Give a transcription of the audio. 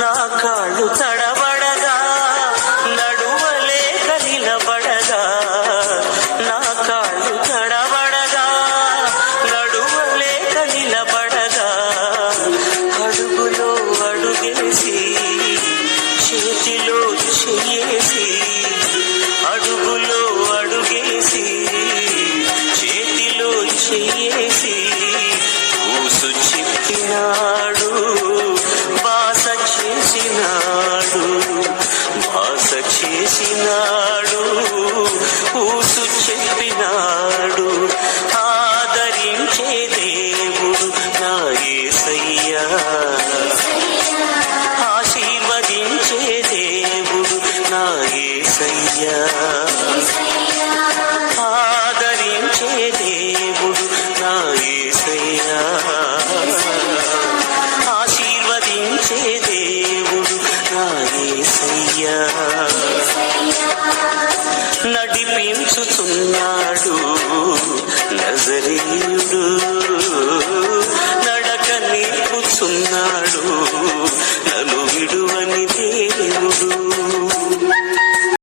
నా కాళ్ళు తడబడగా నడువలేక నిలబడగా, నా కాళ్ళు తడబడగా నడువలేక నిలబడగా, అడుగులో అడుగేసి చేతిలో చెయ్యేసి, అడుగులో అడుగేసి చేతిలో చెయ్యేసి ఊసు చెప్పినాడు, బాస చేసినాడు, బాస చేసినాడు, ఊసు చెప్పినాడు. ఆదరించే దేవుడు నా యేసయ్యా, ఆశీర్వదించే దేవుడు నా యేసయ్యా, ఆదరించే దేవుడు నా యేసయ్యా, ఆశీర్వదించే దేవుడు నా యేసయ్యా. నడిపించుతున్నాడు నజరేయుడు, నడక నేర్పుతున్నాడు నన్ను విడువ